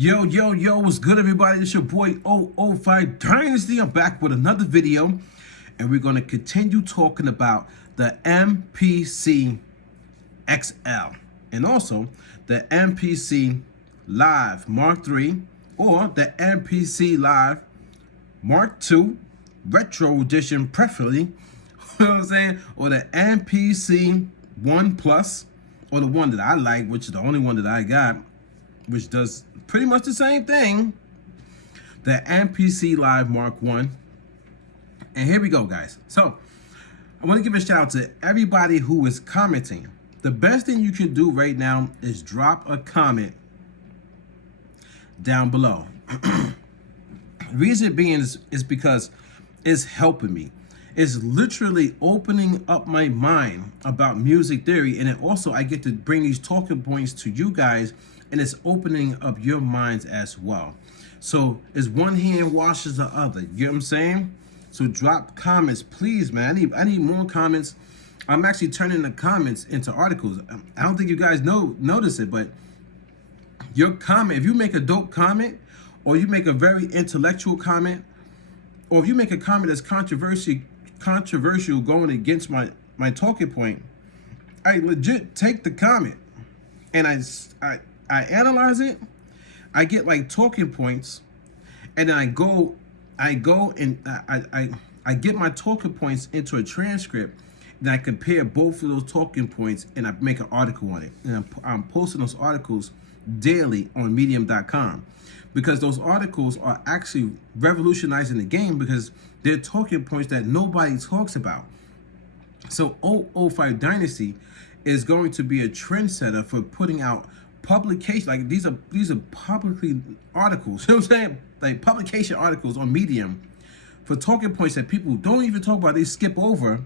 Yo, what's good, everybody? It's your boy 005 Dynasty. I'm back with another video, and we're going to continue talking about the MPC XL and also the MPC Live Mark III or the MPC Live Mark II Retro Edition, preferably, you know what I'm saying, or the MPC 1 Plus, or the one that I like, which is the only one that I got, which does pretty much the same thing, the MPC Live Mark I. And here we go, guys. So I want to give a shout out to everybody who is commenting. The best thing you can do right now is drop a comment down below. Reason being is because it's helping me. It's literally opening up my mind about music theory, and then also I get to bring these talking points to you guys, and it's opening up your minds as well. So it's one hand washes the other. You know what I'm saying? So drop comments, please, man. I need more comments. I'm actually turning the comments into articles. I don't think you guys notice it, but your comment, if you make a dope comment, or you make a very intellectual comment, or if you make a comment that's controversial going against my talking point, I legit take the comment and I analyze it. I get like talking points, and then I go and I get my talking points into a transcript, and I compare both of those talking points, and I make an article on it, and I'm posting those articles daily on medium.com, because those articles are actually revolutionizing the game, because they're talking points that nobody talks about. So 005 Dynasty is going to be a trendsetter for putting out publication, like these are publicly articles, you know what I'm saying, like publication articles on Medium for talking points that people don't even talk about. They skip over,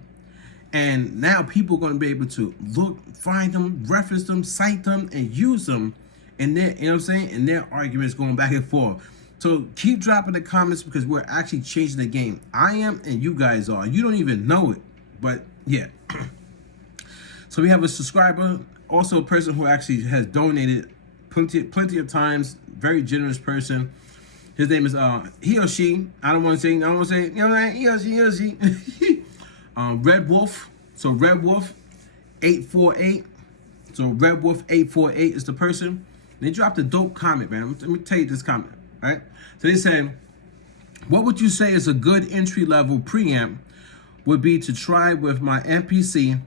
and now people are going to be able to look, find them, reference them, cite them, and use them in their, you know what I'm saying, in their arguments going back and forth. So keep dropping the comments, because we're actually changing the game. I am, and you guys are. You don't even know it, but yeah. So we have a subscriber, also a person who actually has donated plenty of times, very generous person. His name is he or she. I don't want to say, you know what I'm saying? He or she. Red Wolf. So Red Wolf 848. So Red Wolf 848 is the person. They dropped a dope comment, man. Let me tell you this comment, right? So they said, what would you say is a good entry-level preamp would be to try with my MPC?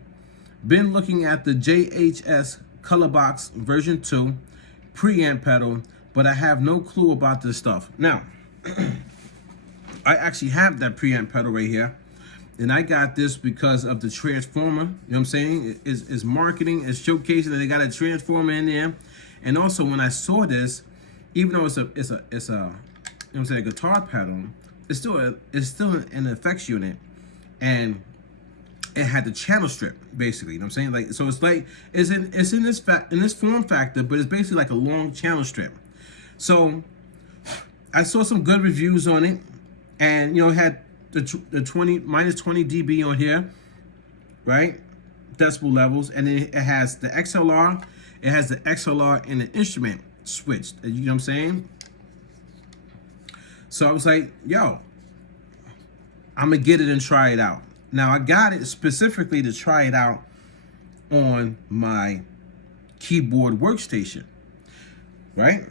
Been looking at the JHS Colorbox version 2 preamp pedal, but I have no clue about this stuff. Now, I actually have that preamp pedal right here, and I got this because of the transformer. You know what I'm saying? It's marketing, it's showcasing that they got a transformer in there. And also, when I saw this, even though it's a you know what I'm saying, a guitar pedal, it's still an effects unit, and it had the channel strip, basically. You know what I'm saying? Like, so it's like it's in this form factor, but it's basically like a long channel strip. So I saw some good reviews on it, and you know, it had the minus 20 dB on here, right? Decibel levels, and then it has the XLR. It has the XLR and the instrument switch. You know what I'm saying? So I was like, yo, I'm gonna get it and try it out. Now I got it specifically to try it out on my keyboard workstation, right?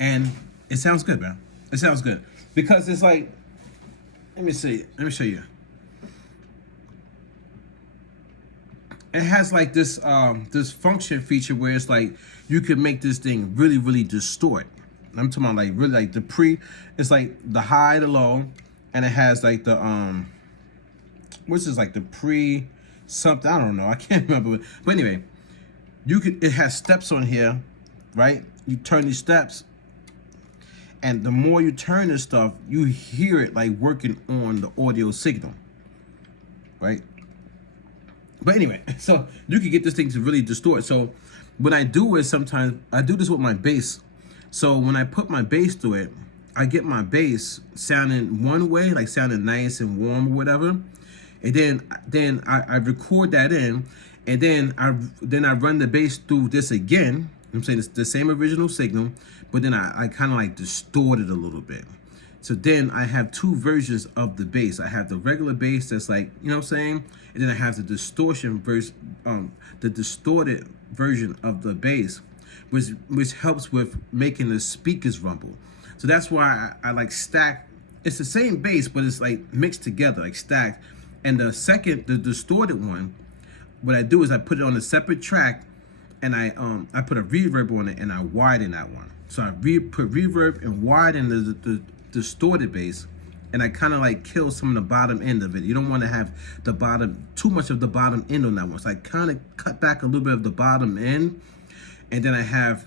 And it sounds good, man. It sounds good, because it's like, let me show you. It has like this this function feature where it's like you can make this thing really distort. I'm talking about like really like it's like the high, the low, and it has like the which is like the pre something, I don't know, I can't remember. But anyway, it has steps on here, right? You turn these steps, and the more you turn this stuff, you hear it like working on the audio signal, right? But anyway, so you can get this thing to really distort. So what I do is sometimes I do this with my bass. So when I put my bass through it, I get my bass sounding one way, like sounding nice and warm or whatever. And then I record that in, and then I run the bass through this again, I'm saying it's the same original signal, but then I kind of like distort it a little bit. So then I have two versions of the bass. I have the regular bass that's like, you know what I'm saying? And then I have the distortion the distorted version of the bass, which helps with making the speakers rumble. So that's why I like stack. It's the same bass, but it's like mixed together, like stacked. And the distorted one, what I do is I put it on a separate track, and I put a reverb on it, and I widen that one. So I put reverb and widen the distorted bass, and I kind of like kill some of the bottom end of it. You don't want to have too much of the bottom end on that one. So I kind of cut back a little bit of the bottom end, and then I have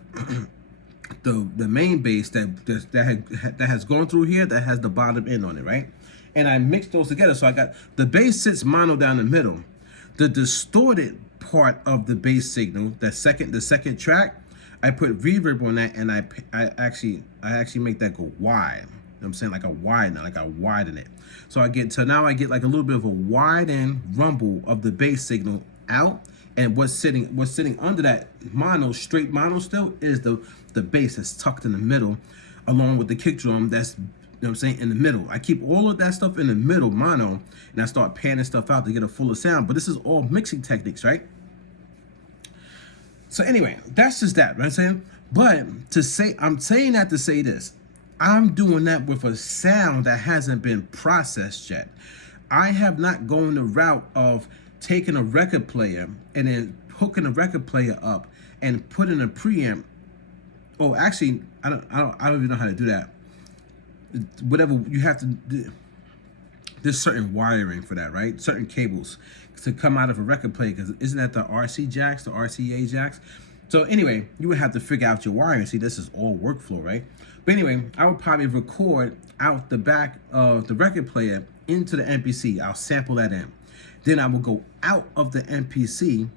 the main bass that has gone through here, that has the bottom end on it, right? And I mix those together. So I got the bass sits mono down the middle. The distorted part of the bass signal, the second track, I put reverb on that, and I actually make that go wide. You know what I'm saying? Like I widen it. So now I get like a little bit of a widen rumble of the bass signal out, and what's sitting under that straight mono still is the bass that's tucked in the middle, along with the kick drum that's, you know what I'm saying, in the middle. I keep all of that stuff in the middle mono, and I start panning stuff out to get a fuller sound. But this is all mixing techniques, right? So anyway, that's just that, right? I'm saying, but I'm saying that to say this. I'm doing that with a sound that hasn't been processed yet. I have not gone the route of taking a record player and then hooking a record player up and putting a preamp. Oh, actually, I don't even know how to do that. Whatever you have to do, there's certain wiring for that, right? Certain cables to come out of a record player, because isn't that the RC jacks, the RCA jacks? So anyway, you would have to figure out your wiring. See, this is all workflow, right? But anyway, I would probably record out the back of the record player into the MPC. I'll sample that in. Then I will go out of the MPC, you know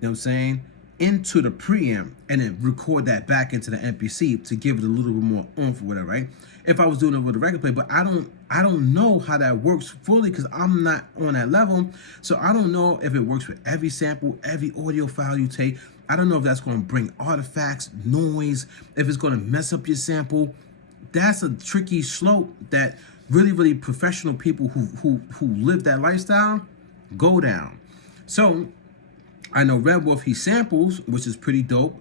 what I'm saying, into the preamp, and then record that back into the MPC to give it a little bit more oomph or whatever, right? If I was doing it with a record player, but I don't know how that works fully, because I'm not on that level. So I don't know if it works with every sample, every audio file you take. I don't know if that's going to bring artifacts, noise, if it's going to mess up your sample. That's a tricky slope that really professional people who live that lifestyle go down. So I know Red Wolf, he samples, which is pretty dope.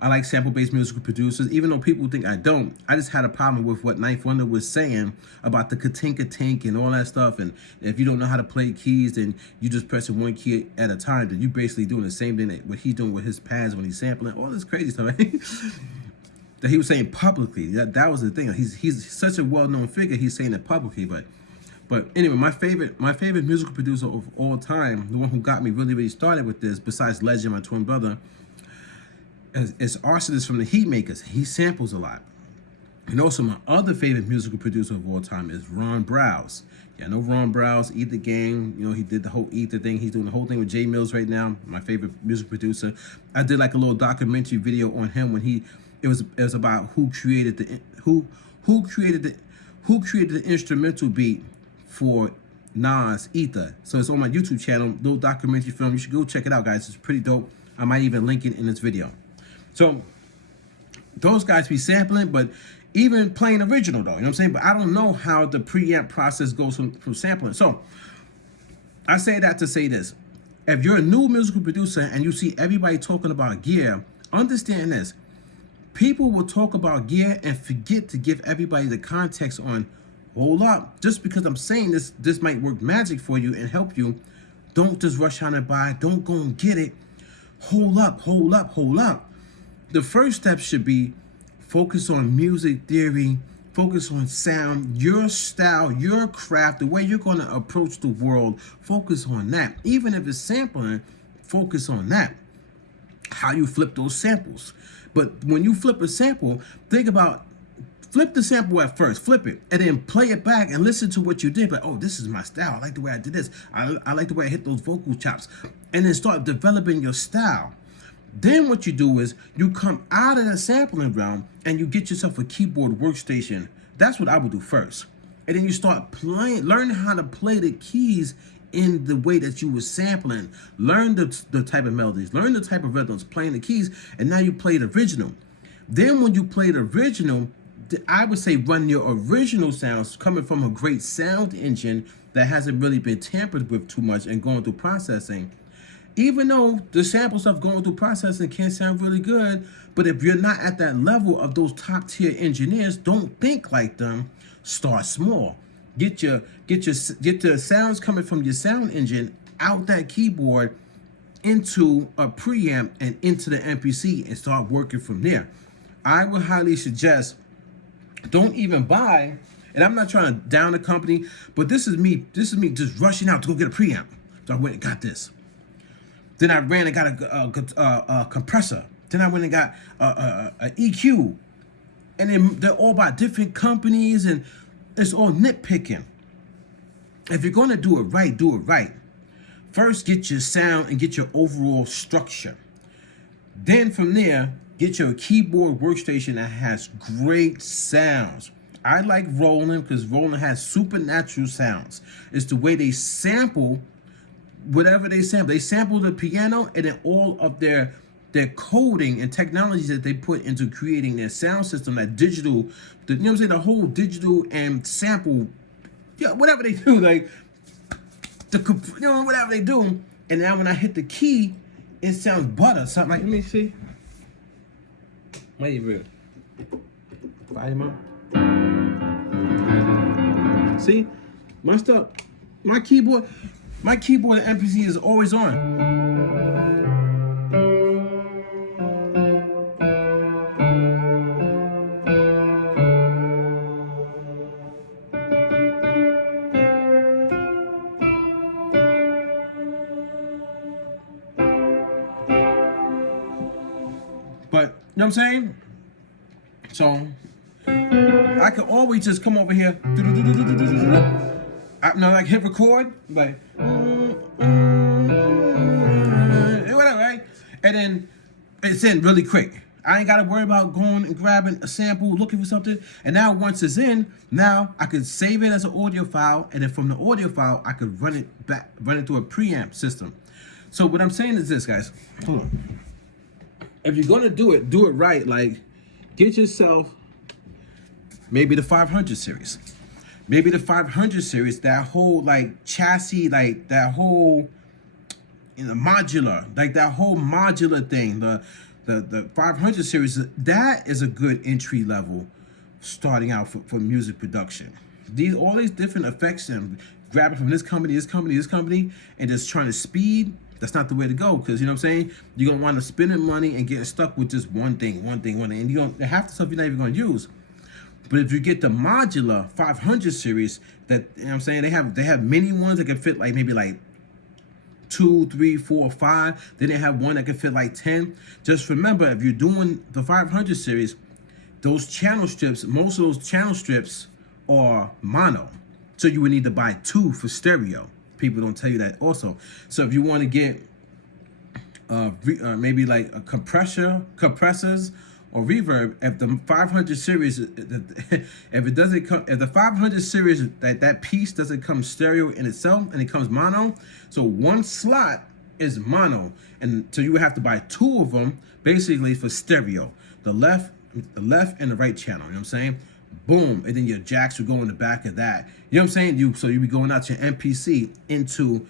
I like sample-based musical producers, even though people think I don't. I just had a problem with what Ninth Wonder was saying about the ka-tink and all that stuff. And if you don't know how to play keys, then you just pressing one key at a time. Then you basically doing the same thing that what he's doing with his pads when he's sampling. All this crazy stuff, right? That he was saying publicly. That was the thing. He's such a well-known figure. He's saying it publicly, but anyway, my favorite musical producer of all time, the one who got me really started with this, besides Legend, my twin brother, is Arsonist from the Heatmakers. He samples a lot. And also my other favorite musical producer of all time is Ron Browse. Yeah, I know Ron Browse, Eat the Game. You know, he did the whole Eat the thing. He's doing the whole thing with Jamel right now. My favorite music producer. I did like a little documentary video on him when it was about who created the instrumental beat for Nas Ether. So it's on my YouTube channel, little documentary film. You should go check it out, guys. It's pretty dope. I might even link it in this video. So those guys be sampling, but even playing original though, you know what I'm saying? But I don't know how the preamp process goes from sampling. So I say that to say this. If you're a new musical producer and you see everybody talking about gear, understand this. People will talk about gear and forget to give everybody the context on, hold up, just because I'm saying this might work magic for you and help you, don't just rush out and buy, don't go and get it. Hold up. The first step should be focus on music theory, focus on sound, your style, your craft, the way you're going to approach the world. Focus on that. Even if it's sampling, focus on that. How you flip those samples. But when you flip a sample, think about, flip the sample at first, flip it, and then play it back and listen to what you did. But, oh, this is my style. I like the way I did this. I like the way I hit those vocal chops. And then start developing your style. Then what you do is you come out of the sampling realm and you get yourself a keyboard workstation. That's what I would do first. And then you start playing, learn how to play the keys in the way that you were sampling. Learn the type of melodies, learn the type of rhythms, playing the keys, and now you play the original. Then when you play the original, I would say run your original sounds coming from a great sound engine that hasn't really been tampered with too much and going through processing. Even though the sample stuff going through processing can sound really good, but if you're not at that level of those top tier engineers, don't think like them. Start small. Get the sounds coming from your sound engine out that keyboard into a preamp and into the MPC and start working from there. I would highly suggest, don't even buy, and I'm not trying to down the company, but this is me just rushing out to go get a preamp. So I went and got this. Then I ran and got a compressor. Then I went and got a EQ. And then they're all by different companies, and it's all nitpicking. If you're gonna do it right, do it right. First, get your sound and get your overall structure. Then from there, get your keyboard workstation that has great sounds. I like Roland because Roland has supernatural sounds. It's the way they sample whatever they sample. They sample the piano, and then all of their coding and technologies that they put into creating their sound system, that digital, you know what I'm saying, the whole digital and sample, yeah, whatever they do, like whatever they do. And now when I hit the key, it sounds butter. Something like, let me see. Wait, real. Fire up. See, my stuff, my keyboard and MPC is always on. But, you know what I'm saying? So, I could always just come over here, like hit record, like, whatever, right? And then it's in really quick. I ain't gotta worry about going and grabbing a sample, looking for something. And now once it's in, now I could save it as an audio file, and then from the audio file, I could run it through a preamp system. So what I'm saying is this, guys. Hold on. If you're gonna do it right. Like, get yourself maybe the 500 series. Maybe the 500 series, that whole like chassis, like that whole modular, like that whole modular thing. The 500 series, that is a good entry level starting out for music production. All these different effects and grabbing from this company, and just trying to speed. That's not the way to go, because, you know what I'm saying, you're gonna wind up spending money and getting stuck with just one thing, and half the stuff you're not even gonna use. But if you get the modular 500 series, that, you know what I'm saying, they have many ones that can fit like maybe like 2, 3, 4, 5. Then they have one that can fit like 10. Just remember, if you're doing the 500 series, those channel strips, most of those channel strips are mono, so you would need to buy 2 for stereo. People don't tell you that also. So if you want to get maybe like a compressors or reverb, if the 500 series, if the 500 series, that piece doesn't come stereo in itself and it comes mono, so one slot is mono, and so you would have to buy 2 of them basically for stereo, the left and the right channel. You know what I'm saying? Boom, and then your jacks would go in the back of that. You know what I'm saying? So you be going out your MPC into, you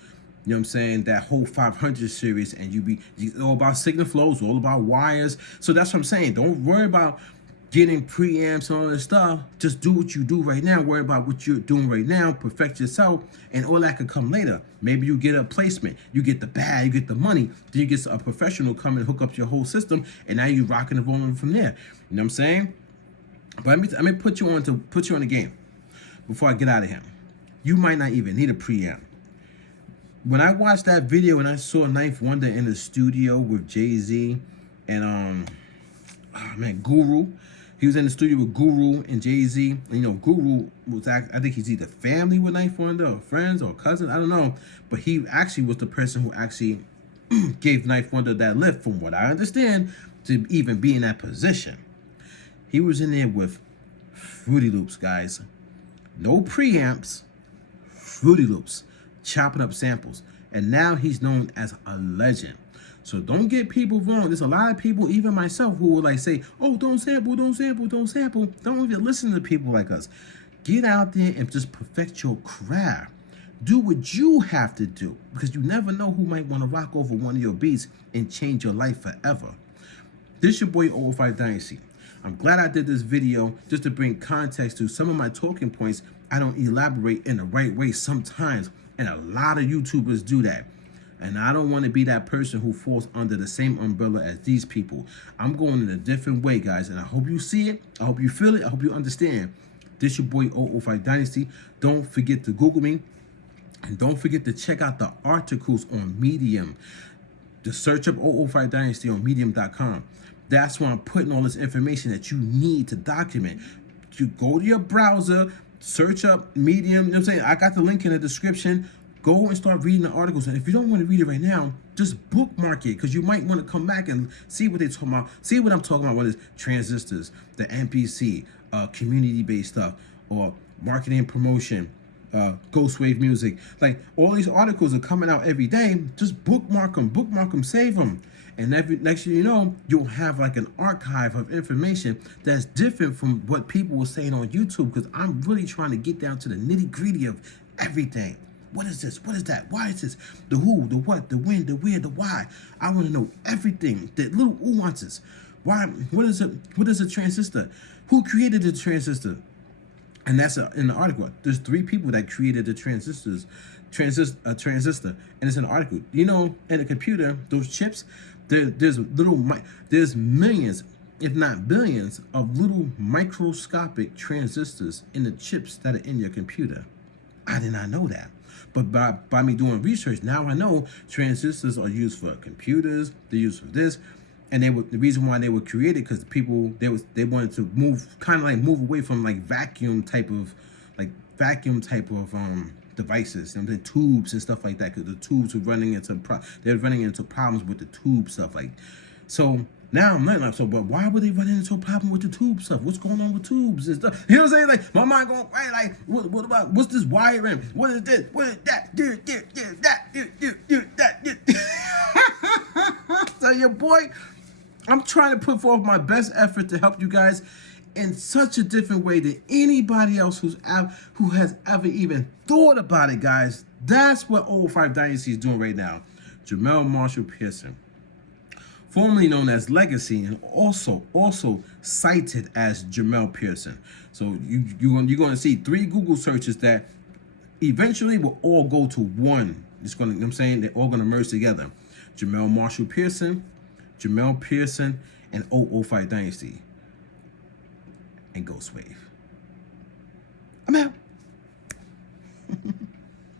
know what I'm saying, that whole 500 series, and you all about signal flows, all about wires. So that's what I'm saying. Don't worry about getting preamps and all this stuff. Just do what you do right now. Worry about what you're doing right now. Perfect yourself, and all that could come later. Maybe you get a placement, you get the bag, you get the money, then you get a professional come and hook up your whole system, and now you're rocking and rolling from there. You know what I'm saying? But let me put you on the game before I get out of here. You might not even need a preamp. When I watched that video and I saw Ninth Wonder in the studio with Jay-Z and Guru, he was in the studio with Guru and Jay-Z. And, you know, Guru was I think he's either family with Ninth Wonder or friends or cousin, I don't know. But he actually was the person who actually gave Ninth Wonder that lift, from what I understand, to even be in that position. He was in there with Fruity Loops, guys. No preamps, Fruity Loops. chopping up samples. And now he's known as a legend. So don't get people wrong. There's a lot of people, even myself, who will like say, oh, don't sample, don't sample, don't sample. Don't even listen to people like us. Get out there and just perfect your craft. Do what you have to do, because you never know who might want to rock over one of your beats and change your life forever. This your boy 005 Dynasty. I'm glad I did this video just to bring context to some of my talking points. I don't elaborate in the right way sometimes, and a lot of YouTubers do that. And I don't want to be that person who falls under the same umbrella as these people. I'm going in a different way, guys, and I hope you see it. I hope you feel it. I hope you understand. This your boy 005 Dynasty. Don't forget to Google me. And don't forget to check out the articles on Medium. Just search up 005 Dynasty on medium.com. That's where I'm putting all this information that you need to document. You go to your browser, search up Medium. You know what I'm saying? I got the link in the description. Go and start reading the articles. And if you don't want to read it right now, just bookmark it, because you might want to come back and see what they're talking about. See what I'm talking about, what is transistors, the MPC, community-based stuff, or marketing and promotion, ghost wave music. Like, all these articles are coming out every day. Just bookmark them, save them. And next thing you know, you'll have like an archive of information that's different from what people were saying on YouTube, because I'm really trying to get down to the nitty-gritty of everything. What is this? What is that? Why is this? The who, the what, the when, the where, the why. I want to know everything, the little nuances. Why? What is it? What is a transistor? Who created the transistor? And that's in the article. There's 3 people that created the transistor, and it's an article. You know, in a computer, those chips, there's millions, if not billions, of little microscopic transistors in the chips that are in your computer. I did not know that. But by me doing research, now I know transistors are used for computers. They're used for this, and the reason why they were created, because people they wanted to move away from like vacuum type of devices, you know, the tubes and stuff like that, because the tubes were running into problems with the tube stuff. Like, so now I'm not like, so, but why would they run into a problem with the tube stuff? What's going on with tubes and stuff? You know what I'm saying? Like, my mind going, right, like, what about, what's this wiring? What is this? What is that? So your boy, I'm trying to put forth my best effort to help you guys in such a different way than anybody else who has ever even thought about it, guys. That's what 005 Dynasty is doing right now. Jamel Marshall Pearson, formerly known as Legacy, and also cited as Jamel Pearson. So you're going to see 3 Google searches that eventually will all go to one. It's going to, you know what I'm saying, they're all going to merge together. Jamel Marshall Pearson, Jamel Pearson, and 005 Dynasty, and Ghost Wave.